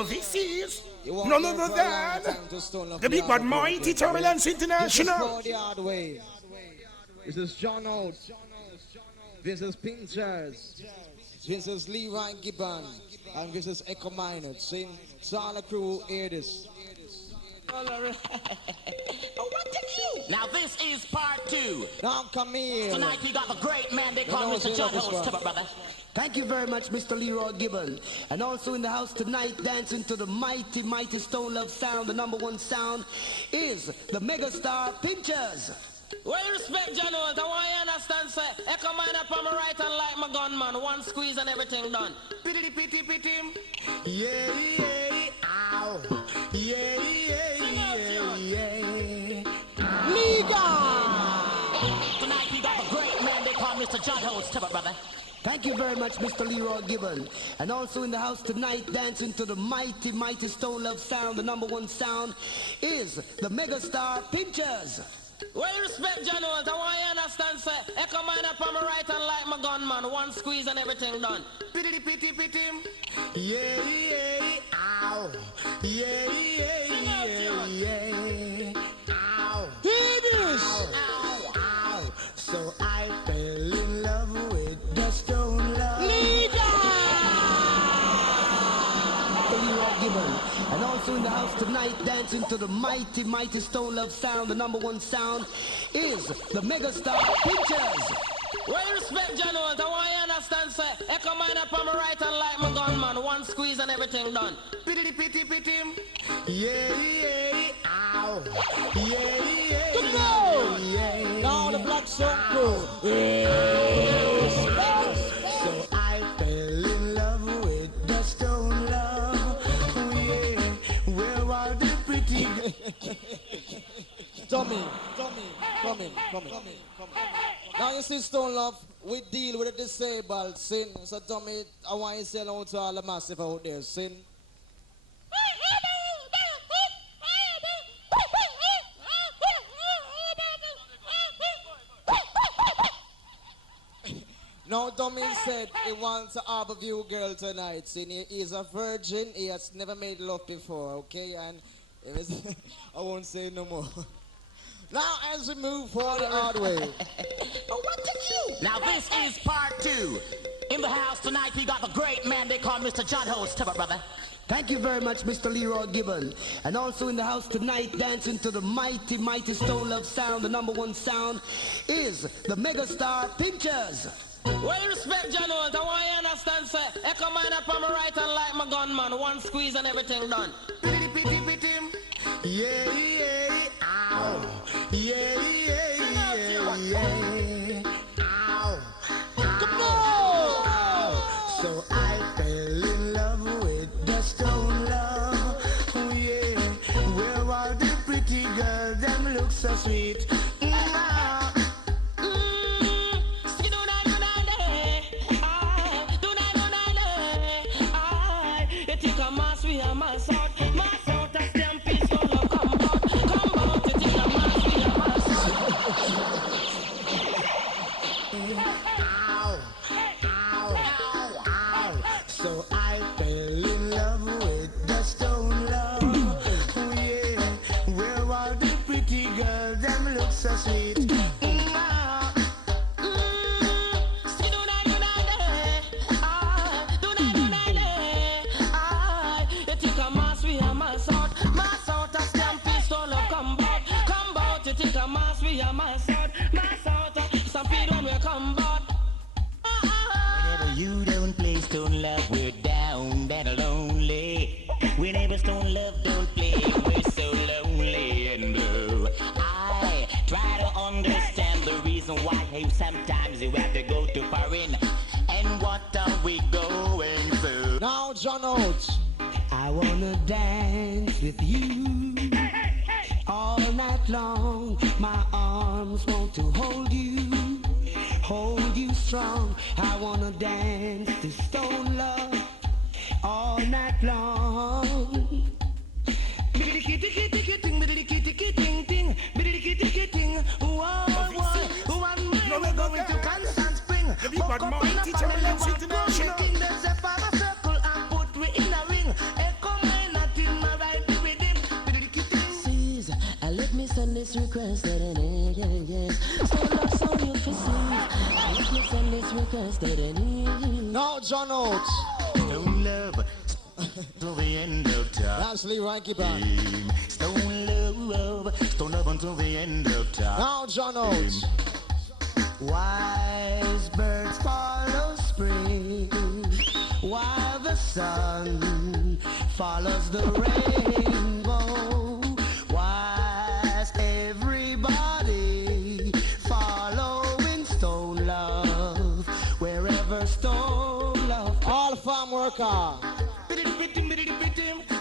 So this is none other than the big bad mighty Turbulence International. This is John Oates. This is Pinchers. This is Levi Gibbon. And this is Echo Minor. Sing, so all the crew hear this. Now this is part 2. Now come here. Tonight we got the great man they call Mr. John Oates, brother. Thank you very much, Mr. Leroy Gibbon. And also in the house tonight, dancing to the mighty, mighty Stone Love sound, the #1 sound, is the megastar Pinchers. Well, respect, John Oates. I want you to understand, sir. Echo mine up on my right and like my gunman. One squeeze and everything done. Pitty, pitty, pitty. Yeah, yeah, ow. Yeah, yeah, yeah, yeah. Liga! Tonight we got the great man they call Mr. John Oates, brother. Thank you very much, Mr. Leroy Gibbon. And also in the house tonight, dancing to the mighty, mighty Stone Love sound, the #1 sound, is the megastar Pinchers. Well, respect, John Oates. I want you to understand, sir. Echo mine up on my right and like my gunman. One squeeze and everything done. Pitty, pitty, pitty. Yeah, yeah, ow. Yeah, yeah, yeah, yeah. Ow. Finish! Ow, ow. So I fell in love with the Stone Love. And also in the house tonight, dancing to the mighty, mighty Stone Love sound, the #1 sound, is the megastar Pinchers. Well, respect, John Oates. I want you to understand, sir. Echo mine up on my right and like my gunman. One squeeze and everything done. Pitty, pitty, pitty. Yeah, yeah, ow. Yeah, yeah, Come on! yeah. Now the Black Soul crew. So I fell in love with the Stone Love. Oh yeah, where are the pretty Tommy, come in. Now you see Stone Love, we deal with the disabled, sin. So Tommy, I want you to say hello to all the massive out there, sin. Now Tommy said he wants a Harbour View girl tonight, sin. He is a virgin, he has never made love before, okay? And I won't say no more. Now as we move for the hard way. Now this is part 2. In the house tonight we got the great man they call Mr. John Oates, brother. Thank you very much, Mr. Leroy Gibbon. And also in the house tonight, dancing to the mighty, mighty Stone Love sound, the #1 sound, is the megastar Pinchers. Well, respect, John Oates. I want you to understand, sir. Echo mine up on my right and like my gunman. One squeeze and everything done. Pitty, pitty, pitty. Yeah, yeah, ow. Yeah, yeah, yeah, yeah. Ow. Come on! Ow. So I fell in love with the Stone Love. Oh yeah, where are the pretty girls? Them look so sweet. So I fell in love with the Stone Love. Oh yeah, where are the pretty girls? Them look so sweet. Whenever you don't play Stone Love, we're down and lonely. Whenever Stone Love don't play, we're so lonely and blue. I try to understand the reason why sometimes you have to go to foreign. And what are we going through? Now John Oates. I wanna dance with you all night long. My arms want to hold you strong. I wanna dance to Stone Love all night long. Biddly kitty kitty kitty, biddly kitty kitty ting, biddly kitty kitty. Whoa, whoa, one way we're going to Kingston Spring. The big bad mighty Turbulence International. There's a power circle and put me in a ring. Echo this requested and yes. Stone love sound you for sing. Please send this requested and Now, John Oates. Stone love till the end of time. That's Lee Ranky Band. Stone love until the end of time. Now, John Oates. Wise birds follow spring, while the sun follows the rainbow. Wise everybody following Stone Love, wherever Stone Love. All farm worker.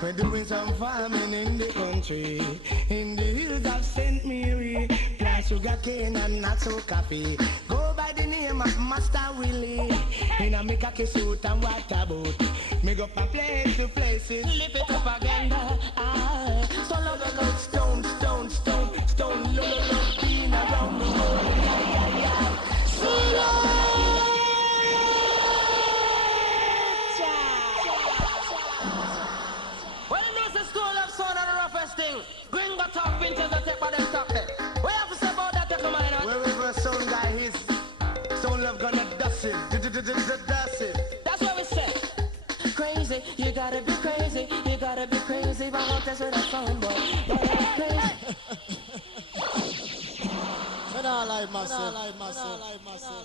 We're doing some farming in the country, in the hills of St. Mary. Plant sugar cane and not so coffee. Go by the name of Master Willie. In a make a kiss suit and water boat. Make up a place to places. Lift it up again. Stone love the Lord. Stone, stone, stone, stone. Love, being around the world. Stone love. Bring the top into the tip of them top it. We have to say about that to come on. Wherever Stone guy is, Stone Love gonna dust it. Dust it. That's what we say. Crazy, you gotta be crazy. You gotta be crazy. But what is with a phone boy? You gotta be crazy. I don't like myself.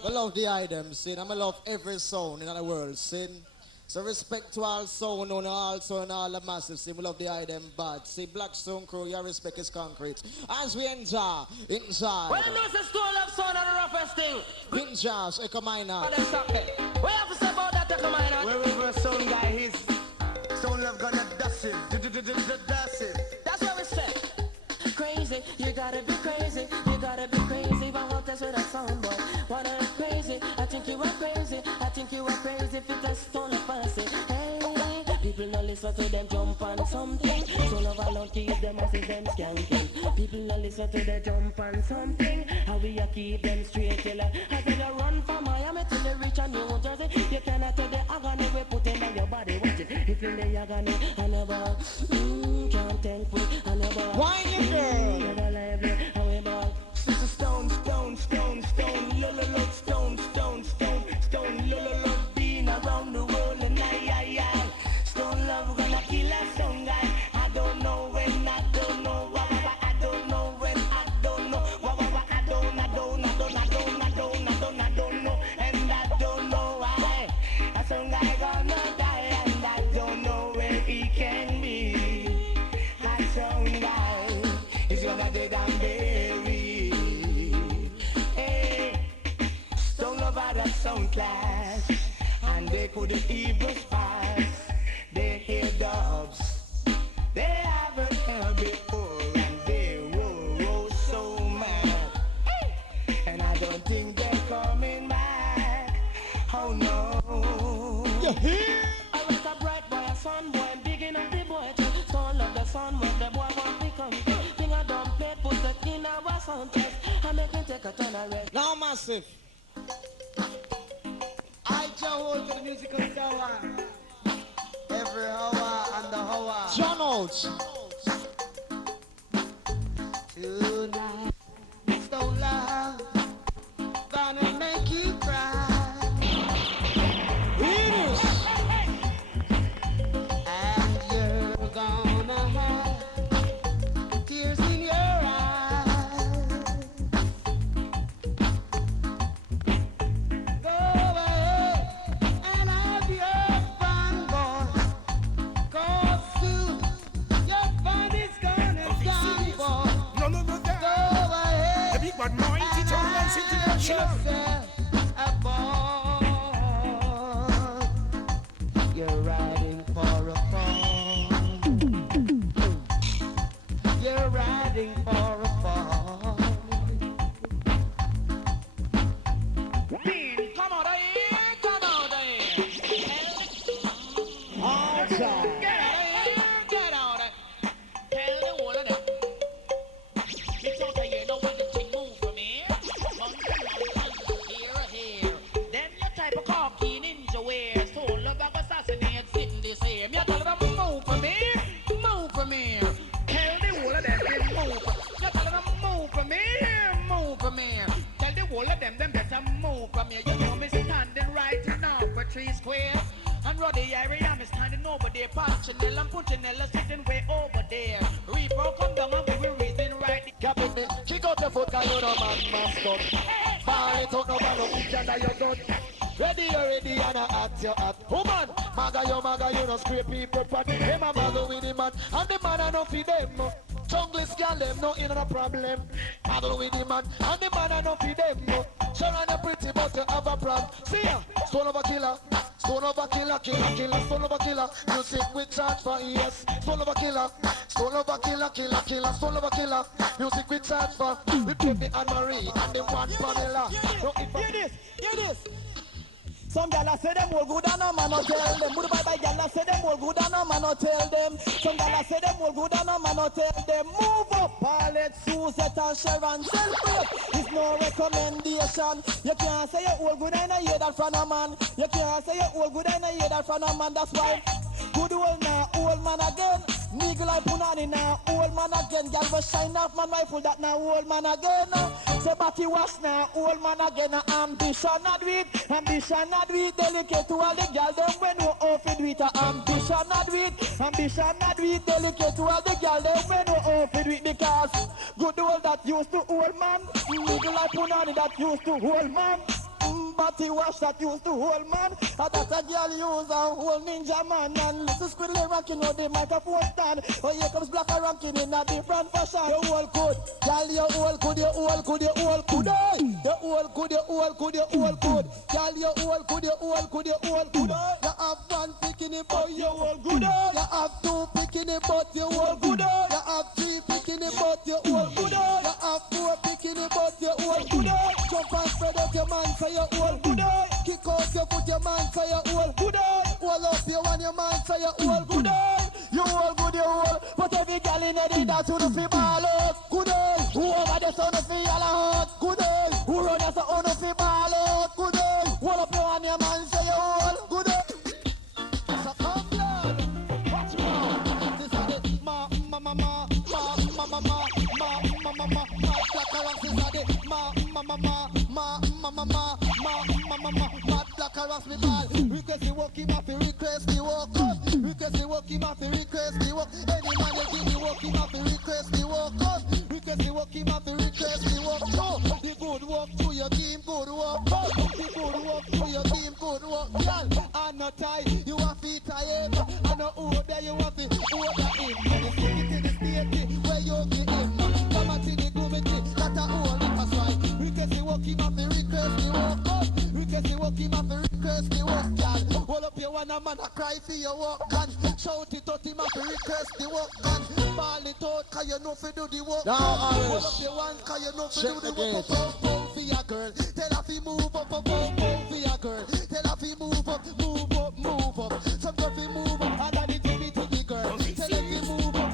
I love the items, sin. I love every sound in the world, sin. So respect to all sound and also and all the massive sin. We love the item bad. See, Black Stone Crew, your respect is concrete. As we enter inside. Well, knows the Stone Love sound of the roughest thing. Pinchas, Echo Minor. But then stop it. We have to say about that to come on. Wherever Stone guy is, Stone Love gonna dust it. Dust it. That's what we say. Crazy, you gotta be crazy. You gotta be crazy. But what is with a sound boy? What is crazy? I think you are crazy. I think you are crazy. If it's a Stone Love fancy. Hey, people not listen to them jump on something. So love alone keep them as if them skanking. People not listen to them jump on something. How we a keep them straight till I said you run from Miami till they reach a New Jersey. You cannot tell the agony we put in on your body. Watch it. If in the agony, I never can't think we. I never. Why you girl? Never lively. However, Sister Stone, Stone, Stone, Stone, Lolo, Stone, Stone, Stone, Stone, Lolo, being around the world and I. Stone Love gonna kill a song guy. I don't know when, I don't know why, I don't know when, I don't know why, I don't know, and I don't know why. A song guy gonna die, and I don't know where he can be. A song guy is gonna dead and buried. Hey, Stone Love had a sound class, and they couldn't even pass. They hear dubs they haven't heard before, and they were so mad. And I don't think they're coming back. Oh no. I was a bright boy, a sun boy, and big enough the boy to Stone Love the sun when the boy want to come. Finger don't play, put it in our sound test. I make him take a turn and rest. Now massive. I hold to the musical tower. Every hour and the hour. John Oates. Tonight, Stone Love gonna make you cry. Venus. And you're gonna have tears in your eyes. Go ahead and have your fun, boy. 'Cause soon your Marcel and Punchinella sitting way over there. Repo come down and we will reason right. Captain, kick out your foot, cause you know man must up. Ball it out, no man, no picture that you done. Ready, you ready, and I act your act. Woman, maga, you no scrape people, but him a maga with the man, and the man I no feed them. Junglist girl, them no in a problem. Maga with the man, and the man I no feed them. Sharon a pretty, but you have a plan. See ya, stone over killer, killer, stone over killer. Music with charge for years. Stone over killer, killer, stone over killer. Music with charge for. We put me and Marie, and the one Pamela. Hear this. Some gyal say them all good and no man no tell them. Good bye gyal say them all good and no man no tell them. Some gyal say them all good and no man no tell them. Move up, Paulette, Suzette and Sharon. Celebrate. It's no recommendation. You can't say you all good and I hear that from a man. You can't say you all good and I hear that from a man. That's why good old now, old man again. Nigga like Punani now, old man again. Gyal was shine off man rifle that now old man again. Say body wash now, old man again. Ambition not weak, ambition not weak. Delicate to all the gyal them when you off it with ambition not weak, ambition not weak. Delicate to all the gyal them when you off it with because good old that used to old man. Nigga like Punani that used to old man. Body wash that used to hold man. That a girl use a whole ninja man. And little squiddly rocking on the microphone stand. Oh here comes black a ranking in a different fashion. You all good, girl you all good, you all good, you all good. You all good, you all good, you all good. Girl you all good, you all good, you all good. You have one bikini boy, you all good. You have two bikini butt, you all good. You have three bikini butt, you all good. You have four bikini butt, you all good. Jump and spread out your man for your all good. Kick off your foot, your man for your all good. All up your one, your man for your all good. You all good, you all. But every girl in the dance who fi ball out. Good. Who over the sun fi yell out. Good. Who run the sun fi ball out. Good. All up your one, your man for your all good. So come down. Watch me. This is the ma. Black around this is the ma. Mad black around me ball. Request the walk him off, request the walk up. Request the walk him off, request the walk. Any man you give the walk him off, request the walk up. Request the walk him off, request the walk. Oh, the good walk to your team, good walk. Oh, the good walk to your team, good walk. Girl, I'm not tight, you want feet tired. I know who there you want to order him. And you stick it to the state where you give him. Come on to the gloomy that I own it, that's right. Request the walk him off, request the walk up. Request the walk him off, request the walk, girl. Hold up your one a man a cry for your walk, and shout it out him off, request the walk, and ball it out, cause you know fi do the walk. Hold up your one, cause you know fi do the walk. Up for your girl. Tell her fi move up for your girl. Tell her fi move up. Some girl fi move up, and then it to the girl. Tell her fi move up.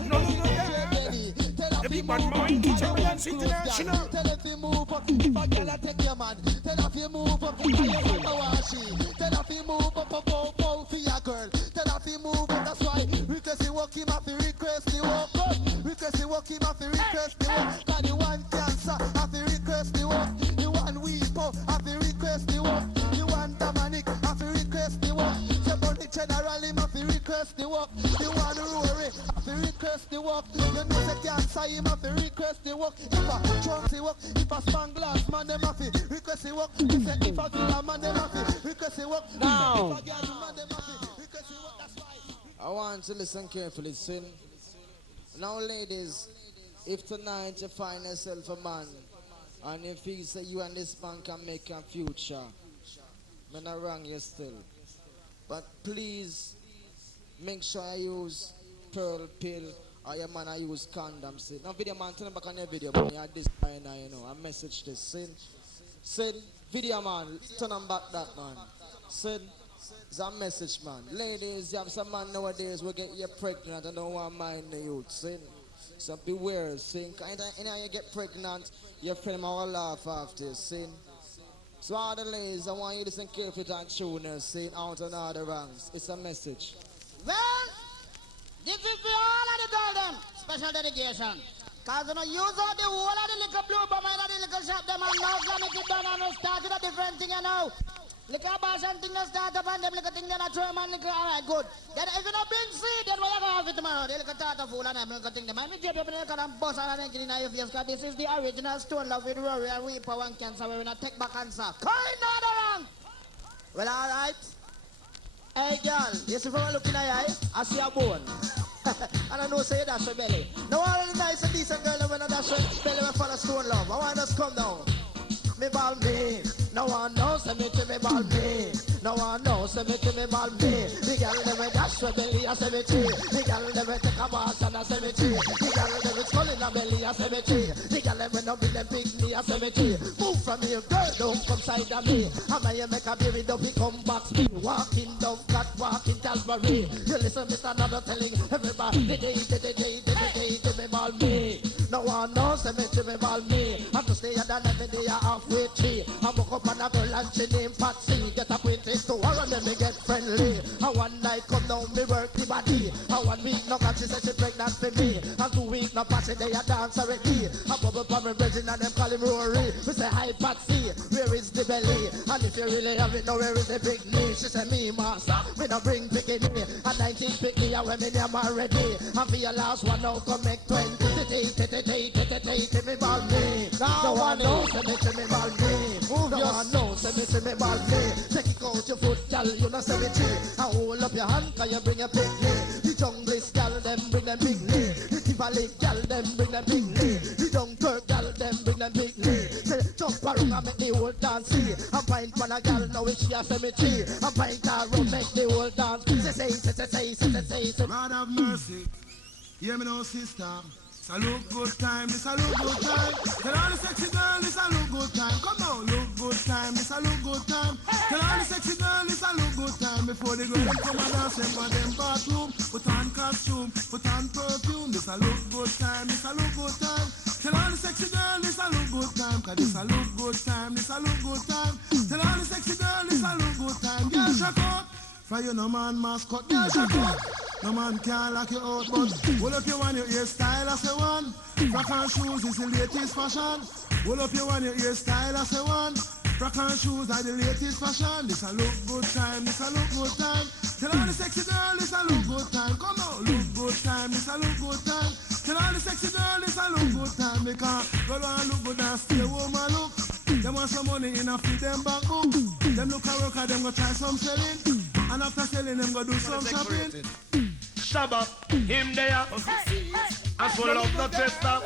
The big bad mind, Jamaica International. Tell her fi move up. If a girl a take your man, tell her fi move up. If you want to wash it, tell her fi move up for your girl. Tell her fi move up. That's why request the walk him off, request the walk up. Request the walk him off, request the walk. Cause the one cancer have to request the walk. The one weepo have to request the walk. The one Dominic have to request the walk. The bunny general him have to request the walk. The one Rory have to request the walk. You know the cancer him have to request the walk. If a Chauncey walk, if a Spanglers man them have to request the walk. If a Villa man them have to request the walk. Now. If a girl man them have to request the walk. That's why. I want to listen carefully, sin. Now, ladies, if tonight you find yourself a man and you feel say you and this man can make a future, I'm not wrong you still. But please make sure you use pearl pill or your man I use condom. Sin. Now video man, turn back on your video, man. You had this right now, you know. I message this. Sin, video man, turn on back that man. Sin. It's a message, man. Ladies, you have some man nowadays will get you pregnant and don't want to mind the youth, sin. So beware, sin. Anytime you get pregnant, your friend will laugh after, sin. So all the ladies, I want you to listen carefully to tuners, sin, out on all the ranks. It's a message. Well, this is for all of the girl them, special dedication. Cause you know, use all the whole of the little blue bomb and the little shop them and now make it done and start with a different thing, you know. Look at bash and thing that start up and them little thing that throw man little alright good. Then if you not bring seed, then what you gonna have it tomorrow? They look at Tata fool and them little thing them. Man, me get up in the car and bust and engine in your face because this is the original Stone Love with Rory and Reaper one cancer where we not take back answer. Kind of wrong. Well, alright. Hey girl, you see from looking at your eye, I see a bone. And I know say that's your belly. Now all the nice and decent girl when I dash your belly will follow Stone Love. I want us come down. Me ball me. No one knows me to me ball me. No one knows me to me ball me. The girl never dash her belly a cemetery. The girl never take a bath and a cemetery. The girl never skull in a belly a cemetery. The girl never no bring them big knee a cemetery. Move from here, girl, don't come side of me. And when you make a baby, don't come back speed. Walking down flat, walking Calvary. You listen, Mr. Another telling everybody. The me ball me. No one knows me to me ball me. I'm to stay at the day halfway tree. I woke up and a girl and she named Patsy. Get acquainted to her and then me get friendly. And one night come down me work the body. And 1 week no got she said she pregnant for me. And 2 weeks no pass it they a dance already. I bubble for me brethren and them call him Rory. We say hi Patsy, where is the belly? And if you really have it now where is the big knee? She say me master, me no bring bikini. And 19 pick me and when me name already. And for your last one now come make 20. Take me ball me. No one knows me to me ball me. No one knows me to me ball me. Take it out your foot, gal, you know say me tree. And hold up your hand, can you bring your big knee? The junglist gal, them bring them big knee. The Tivoli gal, them bring them big knee. The Dunkirk gal, them bring them big knee. Say jump around and make the whole dance see. And find man a gal, now it's your cemetery. And find car round, make the whole dance. Say. God have mercy. Hear me now, sister. It's a look good time, it's a look good time. Tell all the sexy girl, it's a look good time. Come on, look good time, it's a look good time. Tell all the sexy girl, it's a look good time. Before they go them come and dance them for them bathroom. Put on costume, put on perfume. It's a look good time, it's a look good time. Tell all the sexy girl, it's a look good time. Cause it's a look good time, it's a look good time. Tell all the sexy girl, it's a look good time. Girl, check out. For you no man mascot, girl, check out. No man can't lock you out, but hold up your one, your hairstyle as a one. Rock and shoes is the latest fashion. Hold up your one, your hairstyle as a one. Rock and shoes are the latest fashion. This a look good time, this a look good time. Tell all the sexy girl, this a look good time. Come on, look good time, this a look good time. Tell all the sexy girl, this a look good time. Because girl want look good and stay home and look. Them want some money in a feed them bank book. Them look a work and them go try some selling. And after selling them go do some shopping. Shabba, him there. And full of the tester.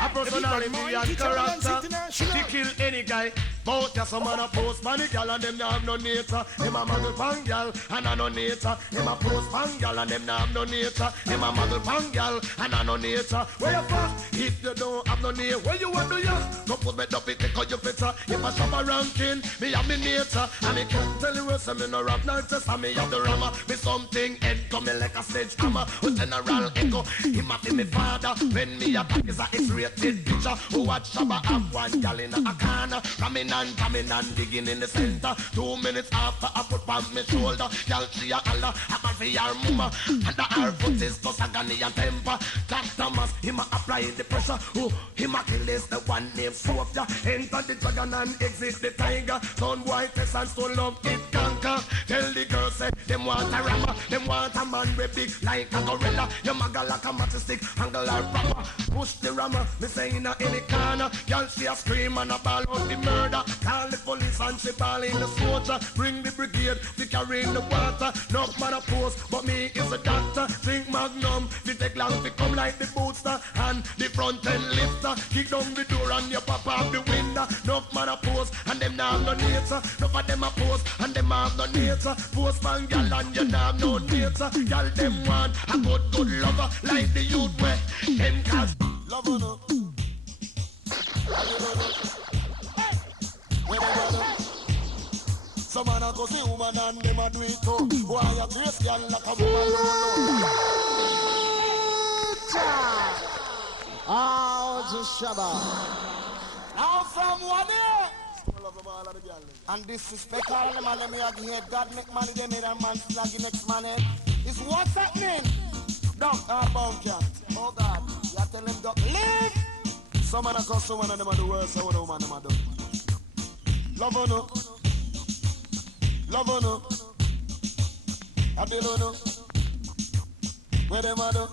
A personality and character. She kill any guy. Bout ya some man a post man a gal and them nah have no nature. Him a muggle pan gal and a no nature. Him a post pan gal and them nah have no nature. Him a muggle pan gal and a no nature. Where you fast? If you don't have no nature, where you want to use? No put me up it take out your fitter. If I shop a ranking, me have me nature. And me can't tell you where some me no rap not just and me have the rammer. Me something head coming like a sledgehammer. With general echo, him a be me father. When me attack is a X-rated picture. Who watch Shabba have one gal in a corner. Coming and digging in the center. 2 minutes after I put on my shoulder. Y'all see a holla, I'm a for your mama. And her foot is plus a Ghanaian temper. Jack Thomas, him a apply the pressure. Oh, him a kill this the one named Sophia. Enter the dragon and exit the tiger. Son boy test and stone love it conquer. Tell the girl say, them want a rapper. Them want a man with big like a gorilla. You maga like a matchstick, angle or rapper. Push the rammer, me say in any corner. Y'all see a scream and a ball out the murder. Call the police and she ball in the soldier. Bring the brigade, to carry in the water. No man a post, but me is a doctor. Drink magnum, we take long to come like the booster. And the front end lifter. Kick down the door and you pop out the window. No man a post, and them now have no nature. No of them a post, and them have no nature. Postman gal and you now have no nature. Gal them want a good lover. Like the youth where them cause lover no. Some man a go see woman and them a do it too. Boy a grace girl like a woman. Oh, just Shabba. Now from one year. And disrespect all the man, me here. God make money, they made a man flag the next man head. Is what's happening? Duck, bound cat. Oh God, you tell them duck, live. Some man a go someone and them a do worse, so what woman them a do. Love or no? Love on no. I don't know. Where them a do?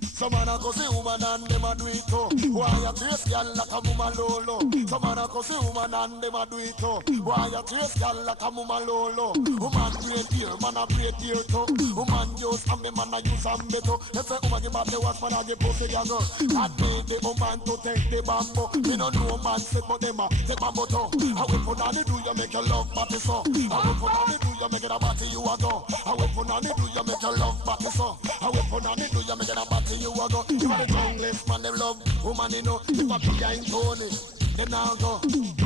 Some man a go see woman and them a do it too. Why a trace girl like a mama lolo? Some man a go see woman and them a do it too. Why a trace girl like a mama lolo? Woman braid here, man a braid here too. Woman use and me man a use and better. They say woman give back the watch, man a give pussy a go. God made the woman to take the bamboo. Me no know man say but them a take bamboo too. How we put on the do you make your love body so? How we put on the do you make it a body you a go? How we put on the do you make your love body so? How we put on the do you make it a body you a go? You are the junglist man, them love woman, you know. If I be behind Tony, they now go.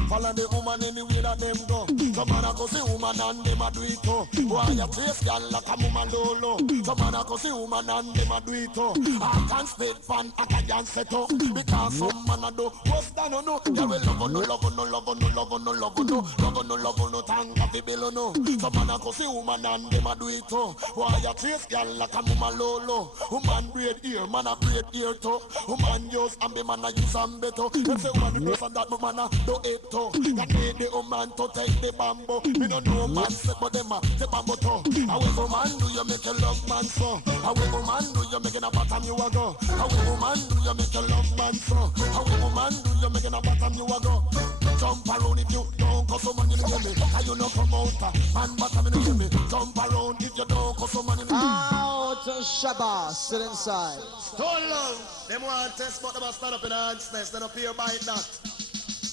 Follow the woman anywhere that them go. Some man a go see woman and them a do it too. Boy, a place girl like a woman lolo. Some man a go see woman and them a do it too. I can't stay fan, I can't set up. Because some man a do what's done no no. They will love no, love no, love no, love no, love no, love no, love no, thank a bill no. Some man a go see woman and them a do it too. Boy, a place girl like a woman lolo. Woman braid here, man a braid here too. Woman use and the man a use and better. They say woman the person that woman a do it too. That made the woman to take the bamboo. Me no know man say but them a take bamboo too. How a woman do you make a love man so? How a woman do you make a bottom you a go? How a woman do you make a love man so? How a woman do you make a bottom you a go? Jump around if you don't cause someone in the me. And you no come out man bottom in the me. Jump around if you don't cause someone in the me. Out to Shabba, sit inside. Don't long. Them want test but them a stand up in the ants nest. They don't appear by that.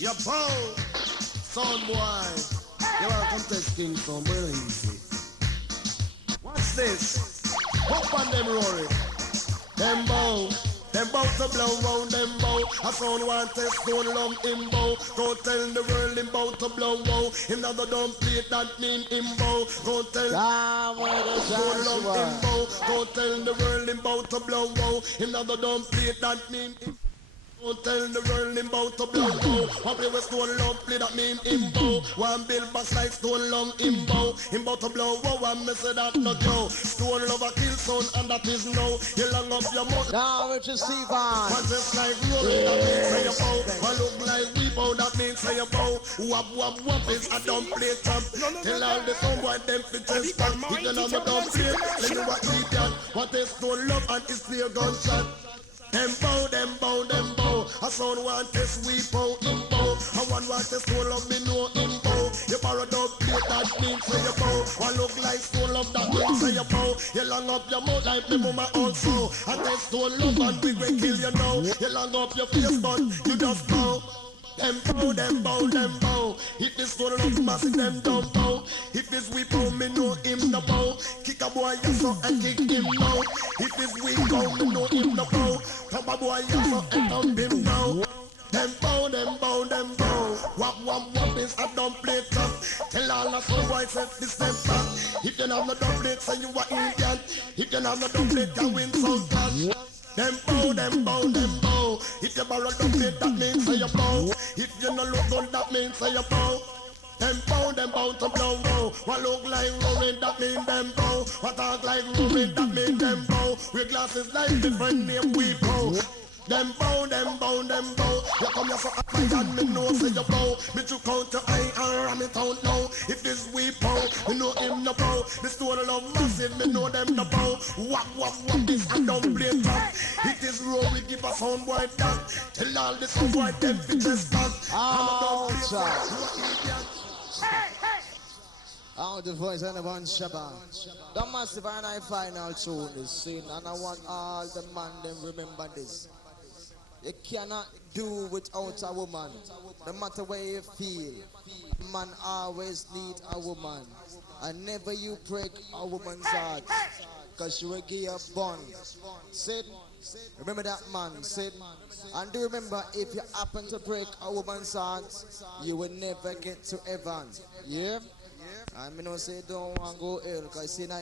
You bow, son boy. You want to come test Kingston, where is it? What's this? Hope on them roaring. Them bow. Them bout to blow round them bow. A sound want test, don't long him bow. Go tell the world him bout to blow wow. Him never don't play that mean him bow. Go tell don't long him bow. Go tell the world him bout to blow wow. Him never don't play that mean him. Don't tell the world him bout to blow wow. One play with stone long play that mean him bow. One build bass like stone long him bow. Him bout to blow wow and me say that no go. Stone lover kill son and that is no. You long up your mouth. Now Richard Stevens. One just like rolling that means say you bow. One look like we bow that means say you bow. Wap wap wap is a dumb play champ. Tell all the some boy them fit just back. If you know me dumb play, let me what we can. What is stone love and is clear gunshot. Them bow, them bow, them bow. A sound want test we bow, him bow. A one want test stone love me know him bow. You borrow dub plate that means say you bow. One look like stone love that means say you bow. You long up your mouth like me mama also. A test stone love and we will kill you now. You long up your face but you just bow. Them bow, them bow, them bow. If this stone love massive, them don't bow. If this we bow, me know him the bow. Kick a boy yes so and kick him now. If this we bow, me know him the bow. Come a boy yes so and dump him now. Them bow, them bow, them bow. Wap wap wap is a dumb plate top. Tell all the some boys that this them fat. If you have no dumb plate, say you are Indian. If you have no dumb plate, you win some cash. Them bow, them bow, them bow. If you borrow dumb plate, that means say you bow. If you no look good, that means say you bow. Them bow to blow wow. What look like roaring, that mean them bow. What talk like roaring, that mean them bow. With glasses like different name we bow. Them bow, them bow, them bow. You come here for a fight and me know say you bow. Me to count your eye and ram it out now. If this we bow, me know him no bow. The stone love massive, me know them no bow. Wap wap wap this and don't play top. It is raw, we give a sound boy that. Tell all the sound boy them fi just back. Out the voice and the one Shabba. The massive and I final tune is seen, and I want all the man them remember this. You cannot do without a woman. No matter where you feel, man always need a woman. And never you break a woman's heart, cause she will give you a bond. Sid, remember that man, Sid. And do remember, if you happen to break a woman's heart, you will never get to heaven. Yeah? I mean, don't say don't want to go ill, cause see now